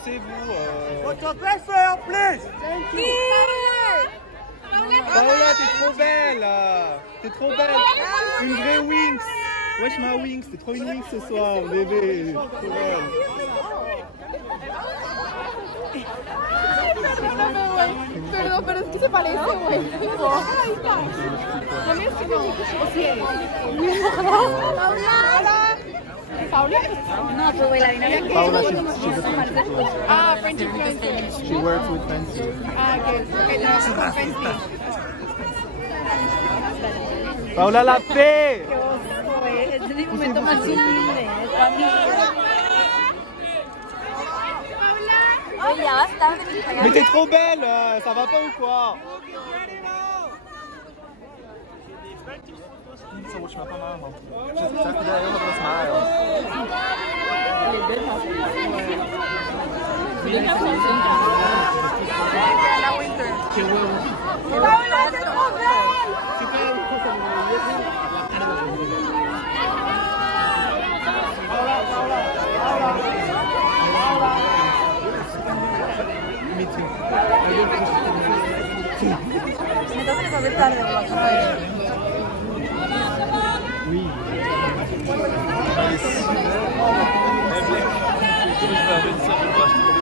Introduisez-vous. Photographer, please. Thank you. Paola, t'es trop belle. T'es trop belle. Une vraie Winx. Wesh ma Winx, t'es trop une Winx ce soir, bébé. Trop belle. Perdón, pero es que se parece, güey. ¿Paula? No, pues güey, la dinámica. Paola, Ah, French influencer. she works with Fancy. Ah, que trabaja con Fancy. Paola la paix. Qué oso, güey. Es el momento más sublime. Oye, ya basta. Mais t'es trop belle, ça va pas ou quoi? Entonces va a tarde, Oui. Je vais